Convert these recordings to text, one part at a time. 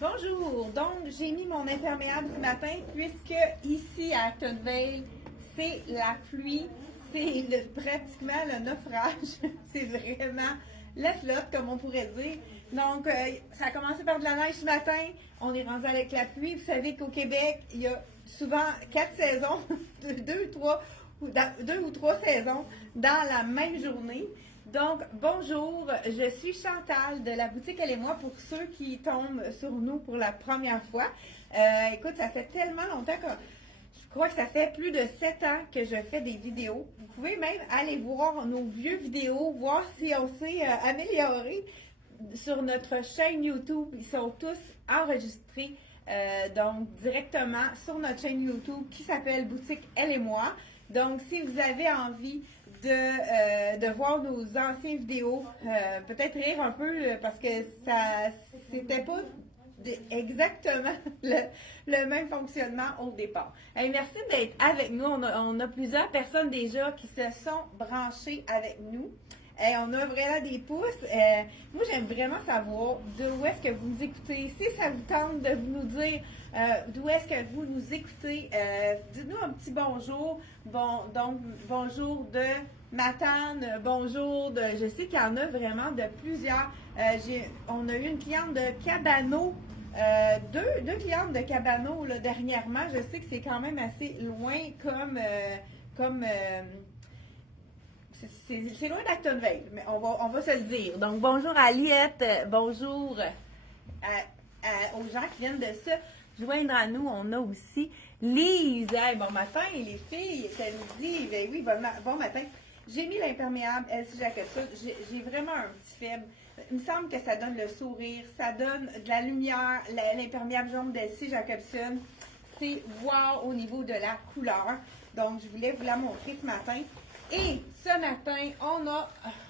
Bonjour, donc j'ai mis mon imperméable ce matin puisque ici à Actonville, c'est la pluie, c'est pratiquement le naufrage, c'est vraiment la flotte comme on pourrait dire. Donc ça a commencé par de la neige ce matin, on est rendu avec la pluie. Vous savez qu'au Québec, il y a souvent 4 saisons, deux ou trois saisons dans la même journée. Donc, bonjour, je suis Chantal de la boutique Elle et moi pour ceux qui tombent sur nous pour la première fois. Écoute, ça fait tellement longtemps que je crois que ça fait plus de 7 ans que je fais des vidéos. Vous pouvez même aller voir nos vieux vidéos, voir si on s'est amélioré sur notre chaîne YouTube. Ils sont tous enregistrés donc directement sur notre chaîne YouTube qui s'appelle Boutique Elle et moi. Donc, si vous avez envie de voir nos anciennes vidéos, peut-être rire un peu parce que ça c'était pas exactement le même fonctionnement au départ. Hey, merci d'être avec nous. On a plusieurs personnes déjà qui se sont branchées avec nous. On a vraiment des pouces. Moi, j'aime vraiment savoir d'où est-ce que vous nous écoutez. Si ça vous tente de nous dire d'où est-ce que vous nous écoutez, dites-nous un petit bonjour. Donc, bonjour de Matane, bonjour de... Je sais qu'il y en a vraiment de plusieurs. On a eu une cliente de Cabano. Deux clientes de Cabano là, dernièrement. Je sais que c'est quand même assez loin comme c'est loin d'Actonville, mais on va se le dire. Donc, bonjour à Liette, bonjour aux gens qui viennent de se joindre à nous. On a aussi Lise. Hey, bon matin, les filles, c'est midi. Ben oui, bon matin. J'ai mis l'imperméable LC Jacobson. J'ai vraiment un petit faible. Il me semble que ça donne le sourire, ça donne de la lumière. L'imperméable jaune d'LC Jacobson, c'est wow au niveau de la couleur. Donc, je voulais vous la montrer ce matin. Et ce matin,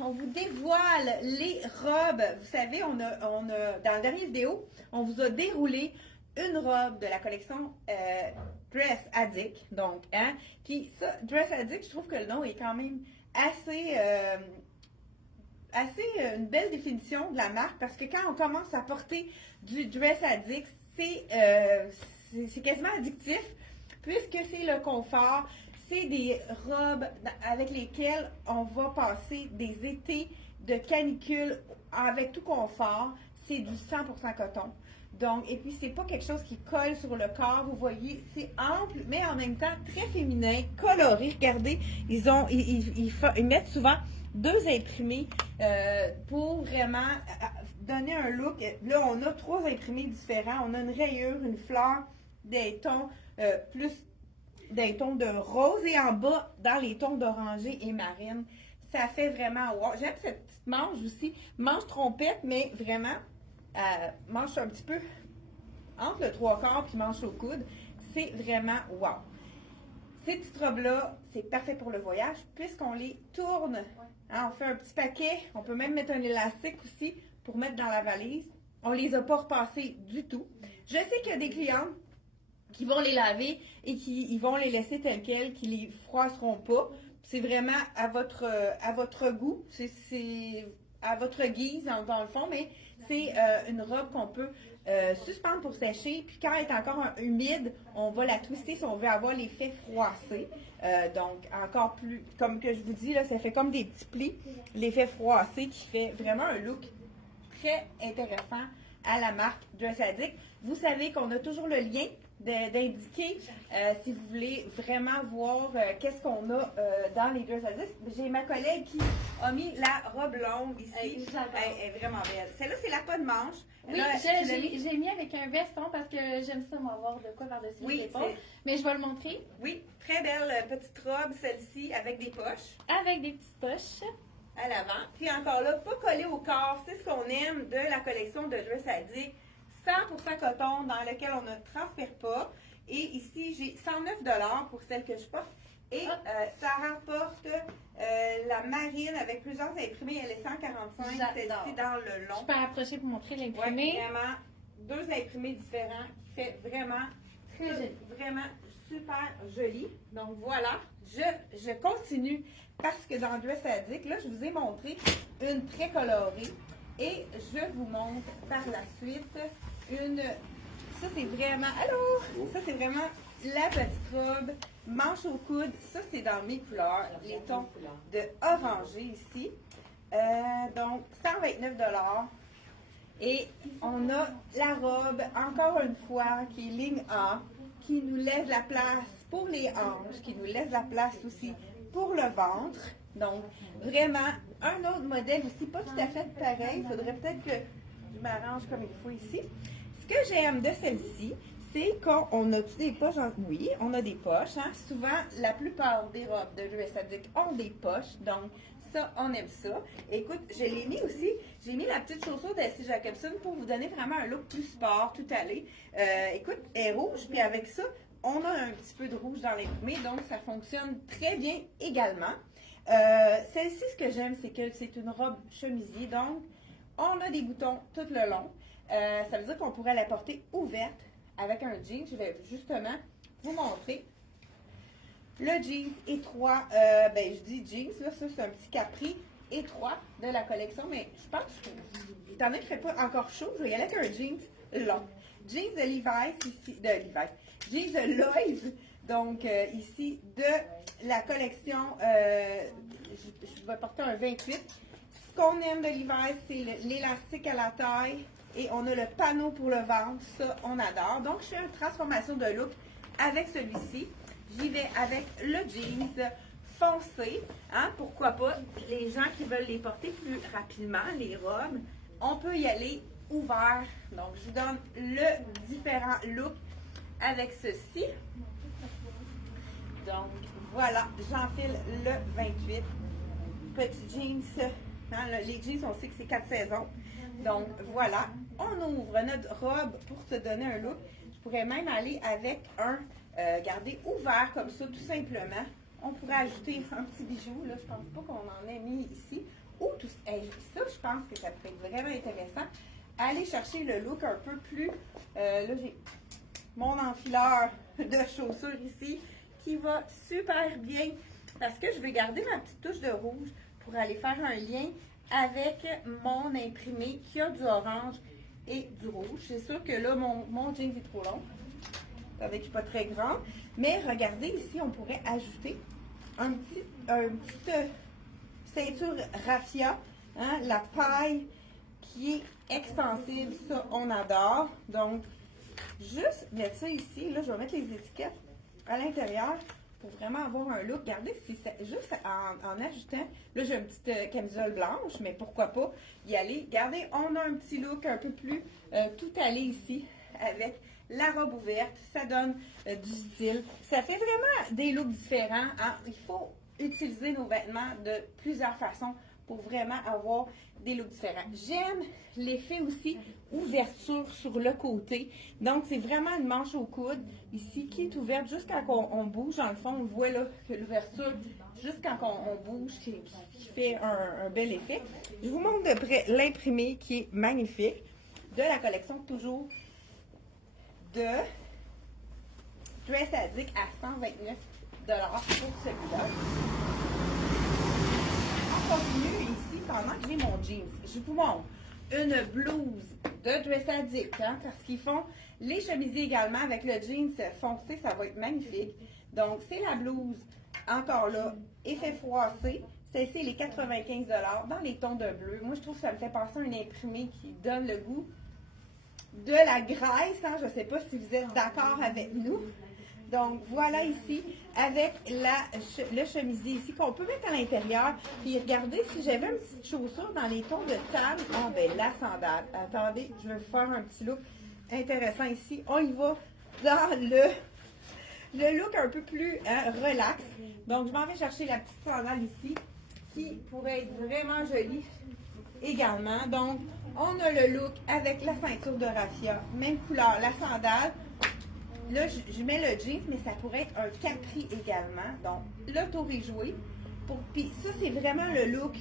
on vous dévoile les robes. Vous savez, on a dans la dernière vidéo, on vous a déroulé une robe de la collection Dress Addict. Donc, puis ça, Dress Addict, je trouve que le nom est quand même assez une belle définition de la marque parce que quand on commence à porter du Dress Addict, c'est quasiment addictif puisque c'est le confort. C'est des robes avec lesquelles on va passer des étés de canicule avec tout confort. C'est du 100% coton. Donc, et puis, c'est pas quelque chose qui colle sur le corps. Vous voyez, c'est ample, mais en même temps très féminin, coloré. Regardez, ils mettent souvent 2 imprimés pour vraiment donner un look. Là, on a 3 imprimés différents. On a une rayure, une fleur, des tons plus des tons de rose et en bas, dans les tons d'oranger et marine. Ça fait vraiment wow. J'aime cette petite manche aussi. Manche trompette, mais vraiment, manche un petit peu entre le 3/4 puis manche au coude. C'est vraiment wow. Ces petites robes-là, c'est parfait pour le voyage puisqu'on les tourne. Hein, on fait un petit paquet. On peut même mettre un élastique aussi pour mettre dans la valise. On les a pas repassées du tout. Je sais qu'il y a des clientes qui vont les laver et qui vont les laisser telles quelles, qui les froisseront pas. C'est vraiment à votre goût, c'est à votre guise dans le fond, mais c'est une robe qu'on peut suspendre pour sécher. Puis quand elle est encore humide, on va la twister si on veut avoir l'effet froissé. Donc encore plus, comme que je vous dis, là, ça fait comme des petits plis. L'effet froissé qui fait vraiment un look très intéressant à la marque Dress Addict. Vous savez qu'on a toujours le lien d'indiquer si vous voulez vraiment voir qu'est-ce qu'on a dans les Dress Addict. J'ai ma collègue qui a mis la robe longue ici. Elle est vraiment belle. Celle-là, c'est la pas de manche. Oui, j'ai mis avec un veston parce que j'aime ça m'avoir de quoi par-dessus les épaules. Mais je vais le montrer. Oui, très belle petite robe, celle-ci, avec des poches. Avec des petites poches. À l'avant. Puis encore là, pas collé au corps. C'est ce qu'on aime de la collection de Dress Addict. 100% coton dans lequel on ne transpire pas. Et ici, j'ai 109$ pour celle que je porte. Et ça rapporte la marine avec plusieurs imprimés. Elle est 145, celle-ci dans le long. Je peux approcher pour montrer l'imprimé. Ouais, vraiment, 2 imprimés différents qui fait vraiment très joli. Vraiment super joli. Donc voilà, je continue parce que dans Dress Addict, là, je vous ai montré une très colorée. Et je vous montre par la suite une... Ça, c'est vraiment... Allô? Ça, c'est vraiment la petite robe manche au coude. Ça, c'est dans mes couleurs. Les tons de orangé ici. Donc, 129 $. Et on a la robe, encore une fois, qui est ligne A, qui nous laisse la place pour les hanches, qui nous laisse la place aussi pour le ventre. Donc, vraiment, un autre modèle aussi, pas tout à fait pareil. Il faudrait peut-être que je m'arrange comme il faut ici. Ce que j'aime de celle-ci, c'est qu'on a des poches. Oui, on a des poches. Hein? Souvent, la plupart des robes de Dress Addict ont des poches. Donc, ça, on aime ça. Écoute, je l'ai mis aussi. J'ai mis la petite chaussure d'Ashley Jacobson pour vous donner vraiment un look plus sport, tout allé. Écoute, elle est rouge. Puis avec ça, on a un petit peu de rouge dans l'imprimé. Donc, ça fonctionne très bien également. Celle-ci, ce que j'aime, c'est que c'est une robe chemisier. Donc, on a des boutons tout le long. Ça veut dire qu'on pourrait la porter ouverte avec un jean. Je vais justement vous montrer. Le jeans étroit, je dis jeans, là, ça c'est un petit capri étroit de la collection, mais je pense que, étant donné qu'il ne fait pas encore chaud, je vais y aller avec un jeans long. Jeans de Levi's, ici, jeans de Lowe's, donc ici, de la collection, je vais porter un 28. Ce qu'on aime de Levi's, c'est l'élastique à la taille et on a le panneau pour le ventre, ça on adore. Donc je fais une transformation de look avec celui-ci. J'y vais avec le jeans foncé, hein, pourquoi pas, les gens qui veulent les porter plus rapidement, les robes, on peut y aller ouvert. Donc, je vous donne le différent look avec ceci. Donc, voilà, j'enfile le 28. Petit jeans, hein, les jeans, on sait que c'est 4 saisons. Donc, voilà, on ouvre notre robe pour se donner un look. Je pourrais même aller avec un garder ouvert comme ça, tout simplement. On pourrait ajouter un petit bijou. Là, je pense pas qu'on en ait mis ici. Ou tout ça, je pense que ça pourrait être vraiment intéressant. Aller chercher le look un peu plus... là, j'ai mon enfileur de chaussures ici qui va super bien parce que je vais garder ma petite touche de rouge pour aller faire un lien avec mon imprimé qui a du orange et du rouge. C'est sûr que là, mon jean est trop long. Avec je ne suis pas très grande. Mais regardez ici, on pourrait ajouter une petite ceinture raffia. Hein, la paille qui est extensible, ça on adore. Donc, juste mettre ça ici. Là, je vais mettre les étiquettes à l'intérieur pour vraiment avoir un look. Regardez, si c'est juste en ajoutant. Là, j'ai une petite camisole blanche, mais pourquoi pas y aller. Regardez, on a un petit look un peu plus tout allé ici avec la robe ouverte, ça donne du style. Ça fait vraiment des looks différents. Hein? Il faut utiliser nos vêtements de plusieurs façons pour vraiment avoir des looks différents. J'aime l'effet aussi ouverture sur le côté. Donc, c'est vraiment une manche au coude ici qui est ouverte juste quand on bouge. Dans le fond, on voit là que l'ouverture, juste quand on bouge, qui fait un bel effet. Je vous montre de près l'imprimé qui est magnifique de la collection toujours de Dress Addict à 129 $ pour celui-là. On continue ici pendant que j'ai mon jeans. Je vous montre une blouse de Dress Addict, hein, parce qu'ils font les chemisiers également avec le jeans foncé, ça va être magnifique. Donc, c'est la blouse, encore là, effet froissé. Celle-ci, elle est 95 $ dans les tons de bleu. Moi, je trouve que ça me fait penser à un imprimé qui donne le goût de la graisse, hein? Je ne sais pas si vous êtes d'accord avec nous. Donc, voilà ici, avec le chemisier ici, qu'on peut mettre à l'intérieur. Puis, regardez, si j'avais une petite chaussure dans les tons de table, la sandale. Attendez, je vais vous faire un petit look intéressant ici. On y va dans le look un peu plus relax. Donc, je m'en vais chercher la petite sandale ici, qui pourrait être vraiment jolie également. Donc, on a le look avec la ceinture de raffia, même couleur, la sandale. Là, je mets le jeans, mais ça pourrait être un capri également. Donc, le tour est joué. Puis ça, c'est vraiment le look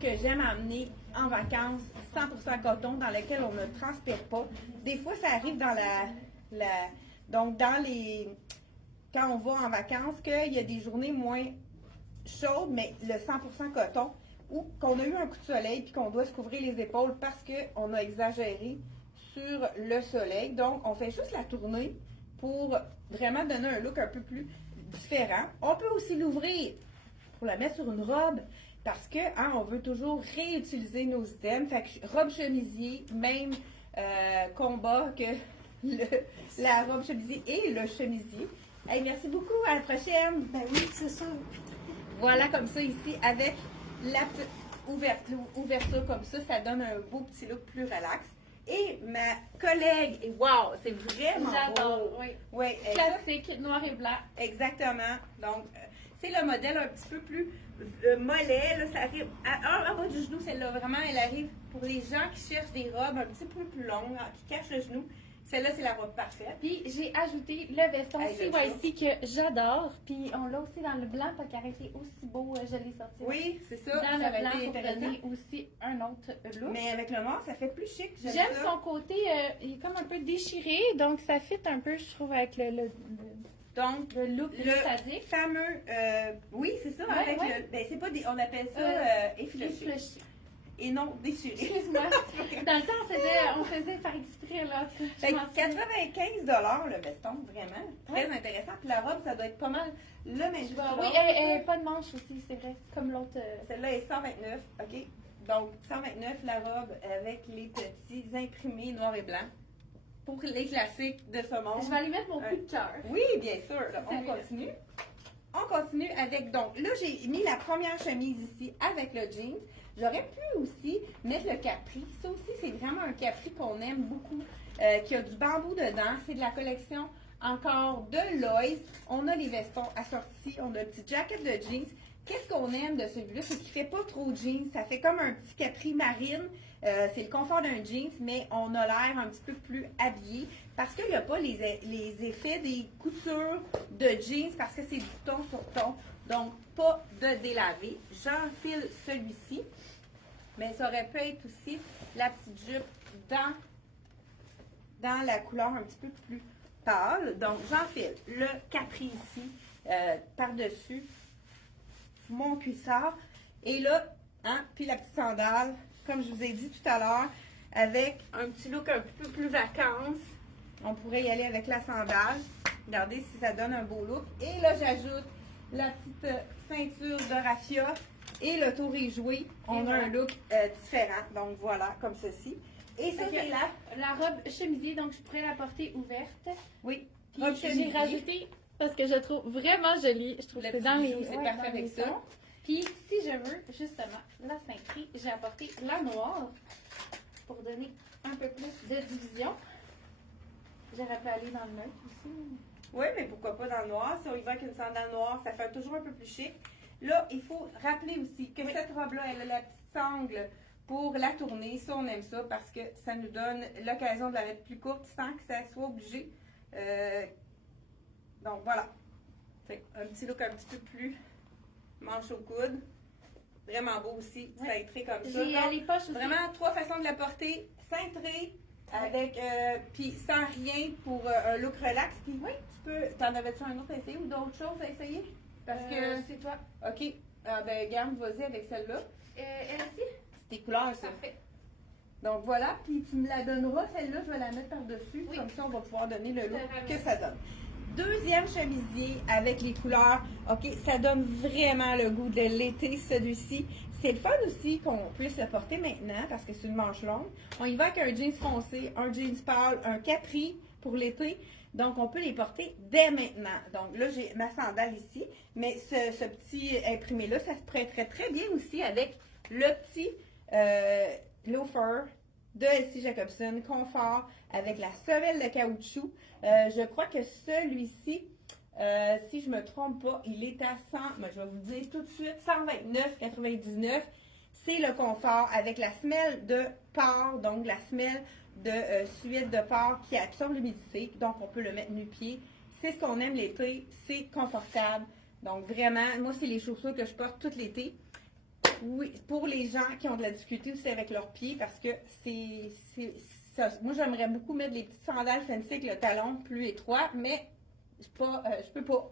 que j'aime amener en vacances, 100% coton, dans lequel on ne transpire pas. Des fois, ça arrive dans donc, quand on va en vacances, qu'il y a des journées moins chaudes, mais le 100% coton ou qu'on a eu un coup de soleil puis qu'on doit se couvrir les épaules parce qu'on a exagéré sur le soleil. Donc, on fait juste la tourner pour vraiment donner un look un peu plus différent. On peut aussi l'ouvrir pour la mettre sur une robe parce que on veut toujours réutiliser nos items. Fait que robe chemisier, même combat que la robe chemisier et le chemisier. Hey, merci beaucoup, à la prochaine! Ben oui, c'est ça. Voilà comme ça ici, avec la petite ouverture comme ça donne un beau petit look plus relax. Et ma collègue, et wow, c'est vraiment J'adore, beau. oui. Oui, Classique, noir et blanc. exactement. Donc, c'est le modèle un petit peu plus mollet. Là, ça arrive à bas du genou, celle-là. Vraiment, elle arrive pour les gens qui cherchent des robes un petit peu plus longues, qui cachent le genou. Celle-là, c'est la robe parfaite. Puis j'ai ajouté le veston Hey, CYC que j'adore. Puis on l'a aussi dans le blanc, pas qu'il aurait été aussi beau, je l'ai sorti. Oui, c'est ça. Dans Ça le aurait blanc été pour intéressant. donner aussi un autre look. Mais avec le noir, ça fait plus chic. J'aime ça. son côté, il est comme un peu déchiré, donc ça fit un peu, je trouve, avec Donc, le look le sadique. fameux, oui, c'est ça, Ouais, avec ouais. le, ben c'est pas des, on appelle ça effiloché Effiloché. et non déchiré. Excuse-moi. Dans le temps, on faisait par exprès, là. Fait que 95 $ le veston, vraiment, très intéressant. Puis la robe, ça doit être pas mal le même prix. Oui, elle pas de manche aussi, c'est vrai, comme l'autre. Celle-là est 129, OK? Donc, 129 la robe avec les petits imprimés noir et blanc pour les classiques de ce monde. Je vais aller mettre mon coup de cœur. Oui, bien sûr. Là, on continue. On continue avec, donc, là, j'ai mis la première chemise ici avec le jeans. J'aurais pu aussi mettre le capri. Ça aussi, c'est vraiment un capri qu'on aime beaucoup, qui a du bambou dedans. C'est de la collection encore de Lois. On a les vestons assortis. On a le petit jacket de jeans. Qu'est-ce qu'on aime de celui-là? C'est qu'il ne fait pas trop jeans. Ça fait comme un petit capri marine. C'est le confort d'un jeans, mais on a l'air un petit peu plus habillé parce qu'il n'y a pas les effets des coutures de jeans parce que c'est du ton sur ton. Donc, pas de délavé. J'enfile celui-ci, mais ça aurait pu être aussi la petite jupe dans la couleur un petit peu plus pâle. Donc, j'enfile le capri ici par-dessus mon cuissard. Et là, puis la petite sandale, comme je vous ai dit tout à l'heure, avec un petit look un peu plus vacances. On pourrait y aller avec la sandale. Regardez si ça donne un beau look. Et là, j'ajoute la petite ceinture de raffia et le tour est joué. On a un look différent. Donc voilà, comme ceci. Et ça, c'est la robe chemisier, donc je pourrais la porter ouverte. Oui. Puis j'ai rajouté, parce que je la trouve vraiment jolie. Je trouve que c'est dans les... C'est parfait avec ça. Puis si je veux, justement, la cintrée, j'ai apporté la noire pour donner un peu plus de division. J'aurais pu aller dans le neutre aussi. Oui, mais pourquoi pas dans le noir? Si on y va avec une sandale noire, ça fait toujours un peu plus chic. Là, il faut rappeler aussi que cette robe-là, elle a la petite sangle pour la tourner. Ça, on aime ça parce que ça nous donne l'occasion de la mettre plus courte sans que ça soit obligé. Donc, voilà. Fait un petit look un petit peu plus manche au coude. Vraiment beau aussi, cintré comme ça. J'ai les poches aussi. Vraiment, 3 façons de la porter. Cintré, avec, puis sans rien pour un look relax. Puis oui, tu peux, t'en avais-tu un autre à essayer ou d'autres choses à essayer? Parce que c'est toi. OK. Ben, garde, vas-y avec celle-là. Elle aussi? C'est tes couleurs, ça. Parfait. Donc voilà, puis tu me la donneras, celle-là, je vais la mettre par-dessus. Oui. Comme ça, on va pouvoir donner le look vraiment. que ça donne. Deuxième chemisier avec les couleurs. OK, ça donne vraiment le goût de l'été, celui-ci. C'est le fun aussi qu'on puisse le porter maintenant parce que c'est une manche longue. On y va avec un jeans foncé, un jeans pâle, un capri pour l'été. Donc, on peut les porter dès maintenant. Donc, là, j'ai ma sandale ici. Mais ce petit imprimé-là, ça se prêterait très bien aussi avec le petit loafer de LC Jacobson, confort, avec la semelle de caoutchouc. Je crois que celui-ci, si je ne me trompe pas, il est à 100, mais je vais vous dire tout de suite, 129,99. C'est le confort avec la semelle de porc, donc la semelle de suède de porc qui absorbe l'humidité. Donc, on peut le mettre nu-pied. C'est ce qu'on aime l'été, c'est confortable. Donc, vraiment, moi, c'est les chaussures que je porte tout l'été. Oui, pour les gens qui ont de la difficulté aussi avec leurs pieds, parce que ça. Moi, j'aimerais beaucoup mettre les petites sandales fancy avec le talon plus étroit, mais je peux pas.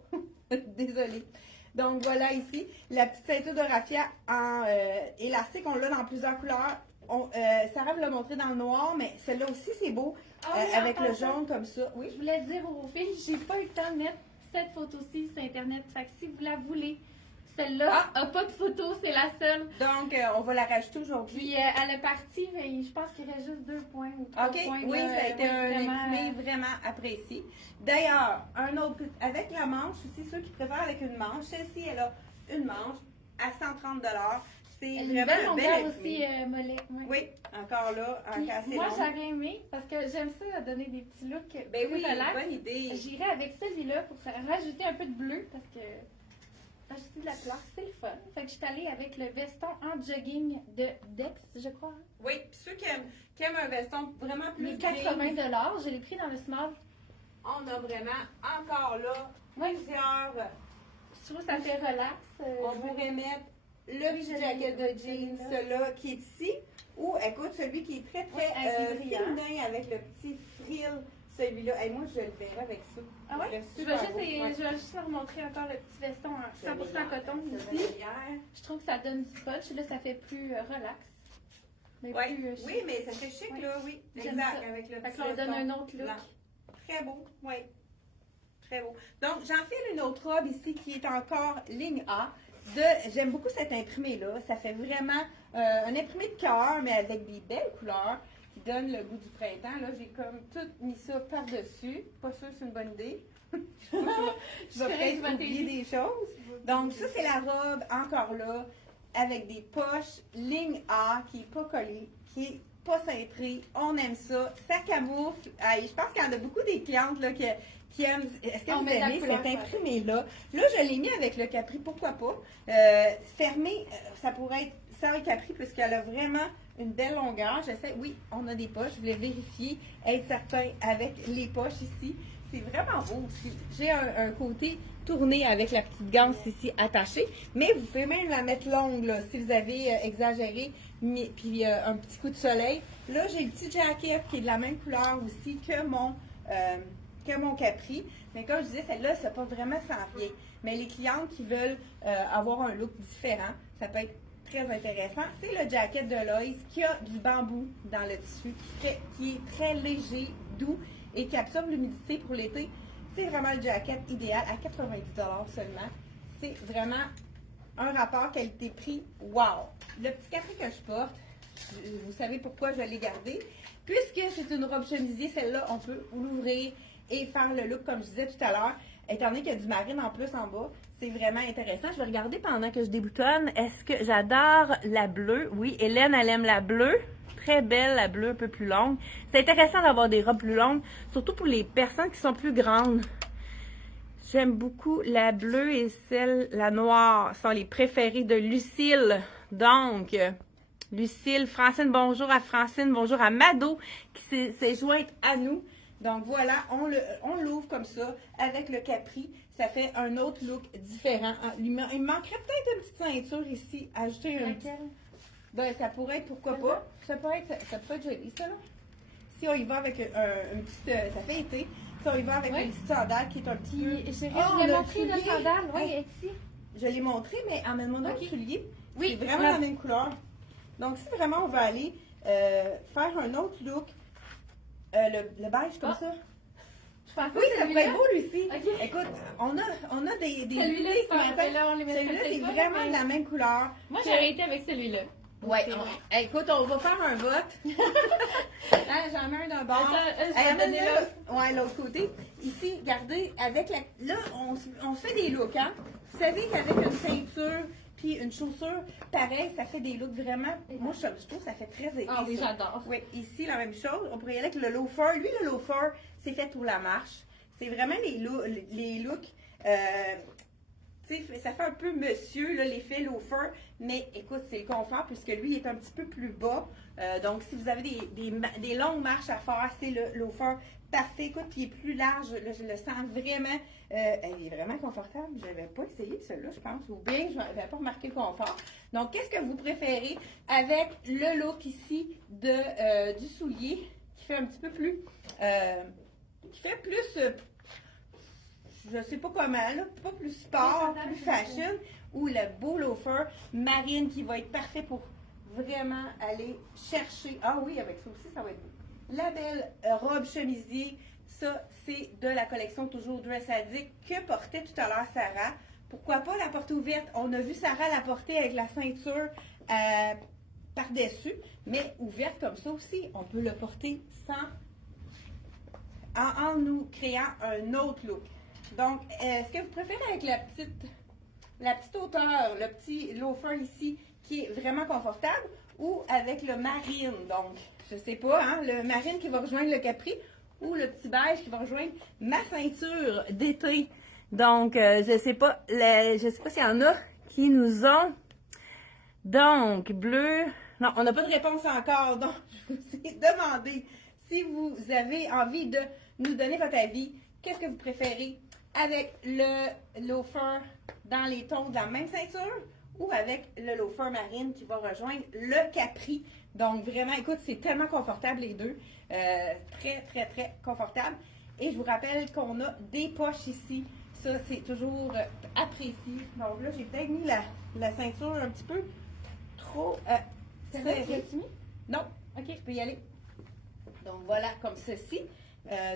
Désolée. Donc voilà ici, la petite ceinture de raffia en élastique, on l'a dans plusieurs couleurs. Sarah vous l'a montré dans le noir, mais celle-là aussi c'est beau, Ah oui, avec en le passant, jaune comme ça. Oui. Je voulais dire aux filles, j'ai pas eu le temps de mettre cette photo-ci sur Internet. Fait que si vous la voulez, celle-là a pas de photo, c'est la seule. Donc on va la rajouter aujourd'hui. Puis elle est partie, mais je pense qu'il reste juste 2 points ou 3 OK, points. oui, là, ça a été un vraiment, imprimé vraiment apprécié. D'ailleurs, un autre, avec la manche aussi, ceux qui préfèrent avec une manche, celle-ci, elle a une manche à 130 $. C'est une vraiment belle un bel longueur imprimé. aussi, mollet. Ouais. Oui, encore là, Puis, encore assez moi, long. j'aurais aimé, parce que j'aime ça, donner des petits looks Ben plus oui, relax. bonne idée. J'irais avec celui-là pour rajouter un peu de bleu, parce que rajouter de la place, c'est le fun. Fait que je suis allée avec le veston en jogging de Dex, je crois. Hein? Oui, puis ceux qui aiment un veston vraiment plus Les 80 $, je l'ai pris dans le small. on a vraiment encore là Oui. plusieurs. Je trouve que ça fait relax. On pourrait mettre le petit jacket de jeans, celui-là qui est ici, ou écoute, celui qui est très très avec les brillants. féminin avec le petit frill, celui-là. Hey, moi, je le verrais avec ça. Ah ouais? Ce Je serait vais super juste, beau. Ouais. je vais juste leur montrer encore le petit veston en 100% coton C'est ici. hier. Je trouve que ça donne du punch. Là, ça fait plus relax. Mais Ouais. plus, Oui, mais ça fait chic, Ouais. là, oui. J'aime Exact, ça. avec le Fait petit que là, on donne veston un autre look. blanc. Très beau, oui. Très beau. Donc, j'enfile une autre robe ici qui est encore ligne A. J'aime beaucoup cet imprimé-là. Ça fait vraiment un imprimé de cœur, mais avec des belles couleurs qui donnent le goût du printemps. Là, j'ai comme tout mis ça par-dessus. Pas sûr que c'est une bonne idée. Je vais peut-être oublier des choses. Donc, ça, c'est la robe, encore là, avec des poches, ligne A, qui n'est pas collée, qui n'est pas cintrée. On aime ça. Ça camoufle. Je pense qu'il y en a beaucoup des clientes là, qui aiment. Est-ce que On vous met de la aimez couleur, cet ça. imprimé-là? Là, je l'ai mis avec le capri, pourquoi pas. Fermé, ça pourrait être sans le capri, puisqu'elle a vraiment une belle longueur. J'essaie, oui, on a des poches. Je voulais vérifier, être certain avec les poches ici. C'est vraiment beau aussi. J'ai un côté tourné avec la petite ganse ici attachée, mais vous pouvez même la mettre longue là, si vous avez exagéré, puis un petit coup de soleil. Là, j'ai le petit jacket qui est de la même couleur aussi que mon capri. Mais comme je disais, celle-là, c'est pas vraiment sans rien. Mais les clientes qui veulent avoir un look différent, ça peut être très intéressant. C'est le jacket de Loïs qui a du bambou dans le tissu, qui est très léger, doux et qui absorbe l'humidité pour l'été. C'est vraiment le jacket idéal à 90 $ seulement. C'est vraiment un rapport qualité-prix. Wow! Le petit capri que je porte, vous savez pourquoi je l'ai gardé. Puisque c'est une robe chemisier, celle-là, on peut l'ouvrir et faire le look comme je disais tout à l'heure. Étant donné qu'il y a du marine en plus en bas, c'est vraiment intéressant. Je vais regarder pendant que je déboutonne. Est-ce que j'adore la bleue? Oui, Hélène, elle aime la bleue. Très belle, la bleue un peu plus longue. C'est intéressant d'avoir des robes plus longues, surtout pour les personnes qui sont plus grandes. J'aime beaucoup la bleue et la noire sont les préférées de Lucille. Donc, Lucille, Francine, bonjour à Francine, bonjour à Mado qui s'est jointe à nous. Donc voilà, on l'ouvre comme ça avec le capri. Ça fait un autre look différent. Il manquerait peut-être une petite ceinture ici. Ajouter une petite... Ben, ça pourrait être, pourquoi pas. Ça peut être joli, ça, là. Si on y va avec une petite... ça fait été. Si on y va avec une petite sandale qui est un petit... Je l'ai montré, le sandale. Oui, ici. Je l'ai montré, mais en me demandant le soulier. Oui. C'est vraiment la même couleur. Donc, si vraiment on veut aller faire un autre look, le beige comme ça. Oui, ça pourrait être beau, Lucie. Okay. Écoute, on a des celui-là, idées ce matin. Celui-là, c'est vraiment mais... de la même couleur. Moi, j'aurais été avec celui-là. Oui, écoute, on va faire un vote. Hein, j'en mets un d'un bord. Ouais, l'autre côté. Ici, regardez, avec la. Là, on se fait des looks, hein. Vous savez qu'avec une ceinture puis une chaussure, pareil, ça fait des looks vraiment. Moi, je trouve que ça fait très épais. Ah oui, j'adore. Oui, ici, la même chose. On pourrait y aller avec le loafer. Lui, le loafer, c'est fait pour la marche. C'est vraiment les looks. Ça fait un peu monsieur, l'effet loafer, mais écoute, c'est le confort puisque lui, il est un petit peu plus bas. Donc, si vous avez des longues marches à faire, c'est le loafer parfait. Écoute, puis il est plus large. Là, je le sens vraiment. Il est vraiment confortable. Je n'avais pas essayé celui-là, je pense. Ou bien, je n'avais pas remarqué le confort. Donc, qu'est-ce que vous préférez avec le look ici du soulier qui fait un petit peu plus. Qui fait plus. je sais pas comment, là, pas plus sport, plus fashion, ou le beau loafer marine qui va être parfait pour vraiment aller chercher. Ah oui, avec ça aussi, ça va être beau. La belle robe chemisier, ça, c'est de la collection toujours Dress Addict que portait tout à l'heure Sarah. Pourquoi pas la porter ouverte? On a vu Sarah la porter avec la ceinture par-dessus, mais ouverte comme ça aussi. On peut le porter en nous créant un autre look. Donc, est-ce que vous préférez avec la petite hauteur, le petit loafer ici qui est vraiment confortable ou avec le marine? Donc, je sais pas, hein, le marine qui va rejoindre le capri ou le petit beige qui va rejoindre ma ceinture d'été. Donc, je sais pas s'il y en a qui nous ont. Donc, bleu. Non, on n'a pas de réponse encore. Donc, je vous ai demandé si vous avez envie de nous donner votre avis. Qu'est-ce que vous préférez avec le loafer dans les tons de la même ceinture ou avec le loafer marine qui va rejoindre le capri? Donc, vraiment, écoute, c'est tellement confortable les deux. Très, très, très confortable. Et je vous rappelle qu'on a des poches ici. Ça, c'est toujours apprécié. Donc là, j'ai peut-être mis la ceinture un petit peu trop serrée. L'as-tu mis? Non. OK, je peux y aller. Donc voilà, comme ceci.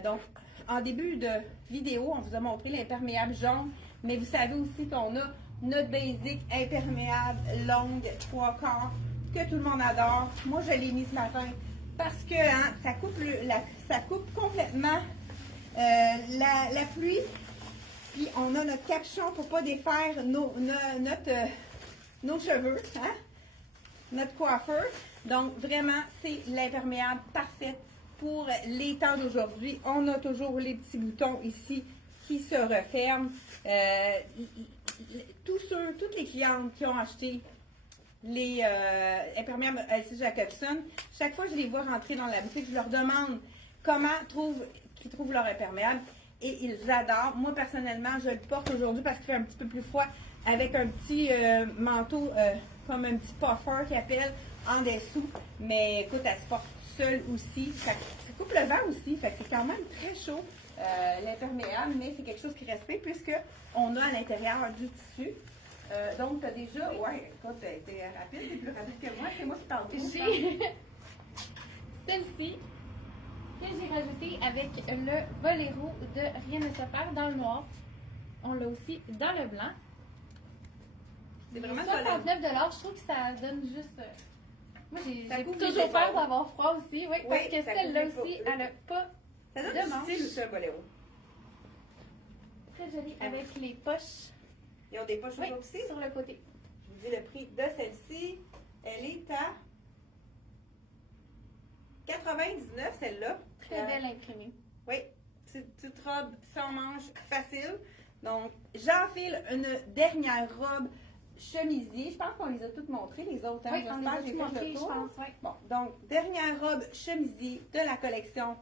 Donc, en début de vidéo, on vous a montré l'imperméable jaune. Mais vous savez aussi qu'on a notre basic imperméable longue 3/4 que tout le monde adore. Moi, je l'ai mis ce matin parce que hein, ça coupe complètement la pluie. Puis on a notre capuchon pour ne pas défaire nos cheveux, hein? Notre coiffeur. Donc vraiment, c'est l'imperméable parfait pour les temps d'aujourd'hui. On a toujours les petits boutons ici qui se referment. Toutes les clientes qui ont acheté les imperméables LC Jacobson, chaque fois que je les vois rentrer dans la boutique, je leur demande comment ils trouvent leur imperméable. Et ils adorent. Moi, personnellement, je le porte aujourd'hui parce qu'il fait un petit peu plus froid avec un petit manteau, comme un petit puffer qui appelle en dessous. Mais écoute, elle se porte seule aussi. Ça coupe le vent aussi. Fait que c'est quand même très chaud, l'imperméable, mais c'est quelque chose qui respecte puisqu'on a à l'intérieur du tissu. Donc, tu as déjà. Ouais, écoute, t'es rapide, t'es plus rapide que moi. C'est moi qui t'en J'ai celle-ci que j'ai rajouté avec le boléro de Rien ne se perd dans le noir. On l'a aussi dans le blanc. C'est vraiment 69 $. Je trouve que ça donne juste. Moi, j'ai couvre toujours les peur épaules. d'avoir froid aussi. Oui, parce que ça celle-là couvre les aussi, épaules. elle n'a pas Ça donne de du manche. style aussi un boléro. Très jolie avec les poches. Ils ont des poches Oui, aussi. sur le côté. Je vous dis le prix de celle-ci. Elle est à 99, celle-là. Très belle imprimée. Oui, petite robe sans manches, facile. Donc, j'enfile une dernière robe chemisier. Je pense qu'on les a toutes montrées, les autres. Hein? Oui, on les a J'espère que j'ai toutes fait montrées, le je tour. pense. Oui. Bon, donc, dernière robe chemisier de la collection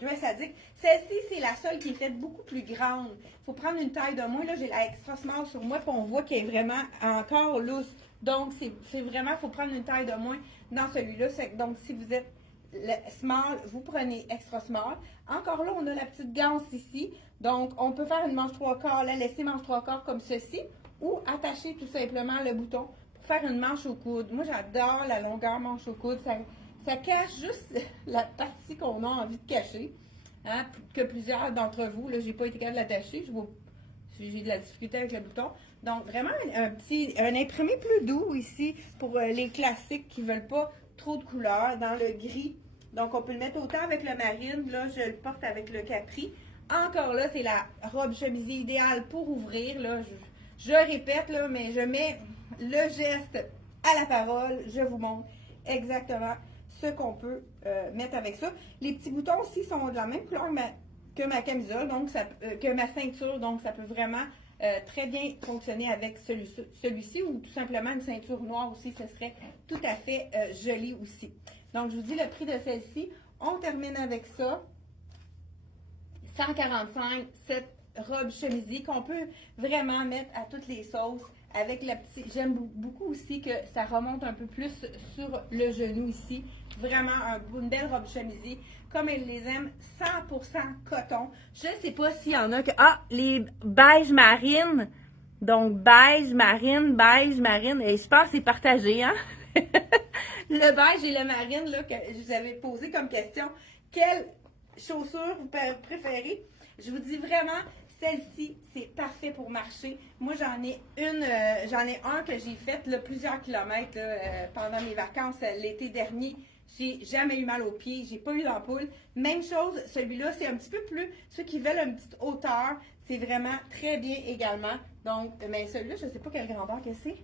Dress Addict. Celle-ci, c'est la seule qui est faite beaucoup plus grande. Il faut prendre une taille de moins. Là, j'ai la extra small sur moi, puis on voit qu'elle est vraiment encore loose. Donc, c'est vraiment, il faut prendre une taille de moins dans celui-là. Donc, si vous êtes le small, vous prenez extra small. Encore là, on a la petite ganse ici. Donc, on peut faire une manche 3/4, la laisser manche 3/4 comme ceci, ou attacher tout simplement le bouton pour faire une manche au coude. Moi, j'adore la longueur manche au coude. Ça cache juste la partie qu'on a envie de cacher. Hein, que plusieurs d'entre vous, là, j'ai pas été capable de l'attacher. J'ai de la difficulté avec le bouton. Donc, vraiment, un imprimé plus doux ici pour les classiques qui veulent pas trop de couleurs dans le gris. Donc, on peut le mettre autant avec le marine. Là, je le porte avec le capri. Encore là, c'est la robe chemisier idéale pour ouvrir. Là, je répète, là, mais je mets le geste à la parole. Je vous montre exactement ce qu'on peut mettre avec ça. Les petits boutons aussi sont de la même couleur que ma camisole, donc que ma ceinture. Donc, ça peut vraiment très bien fonctionner avec celui-ci ou tout simplement une ceinture noire aussi. Ce serait tout à fait joli aussi. Donc, je vous dis le prix de celle-ci. On termine avec ça. 145, cette robe chemisier qu'on peut vraiment mettre à toutes les sauces avec le petit. J'aime beaucoup aussi que ça remonte un peu plus sur le genou ici. Vraiment une belle robe chemisée, comme elle les aime, 100% coton. Je ne sais pas s'il y en a que... Ah, les beige marine. Donc, beige marine. Et je pense que c'est partagé, hein? Le beige et le marine, là, que je vous avais posé comme question. Quelle chaussure vous préférez? Je vous dis vraiment, celle-ci, c'est parfait pour marcher. Moi, j'en ai un que j'ai fait là, plusieurs kilomètres là, pendant mes vacances l'été dernier. J'ai jamais eu mal aux pieds, j'ai pas eu d'ampoule. Même chose, celui-là, c'est un petit peu plus, ceux qui veulent une petite hauteur, c'est vraiment très bien également. Donc, mais celui-là, je sais pas quelle grandeur que c'est.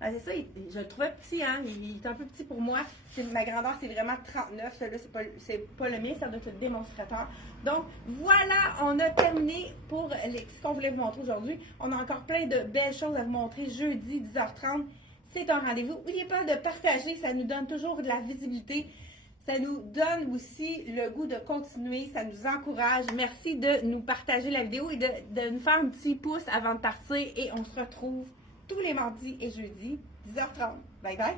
Ah, c'est ça, je le trouvais petit, hein. Il est un peu petit pour moi. Ma grandeur, c'est vraiment 39. Celui-là, c'est pas le mien, ça doit être le démonstrateur. Donc, voilà, on a terminé pour ce qu'on voulait vous montrer aujourd'hui. On a encore plein de belles choses à vous montrer jeudi, 10h30. C'est un rendez-vous. N'oubliez pas de partager, ça nous donne toujours de la visibilité. Ça nous donne aussi le goût de continuer, ça nous encourage. Merci de nous partager la vidéo et de nous faire un petit pouce avant de partir. Et on se retrouve tous les mardis et jeudis, 10h30. Bye bye!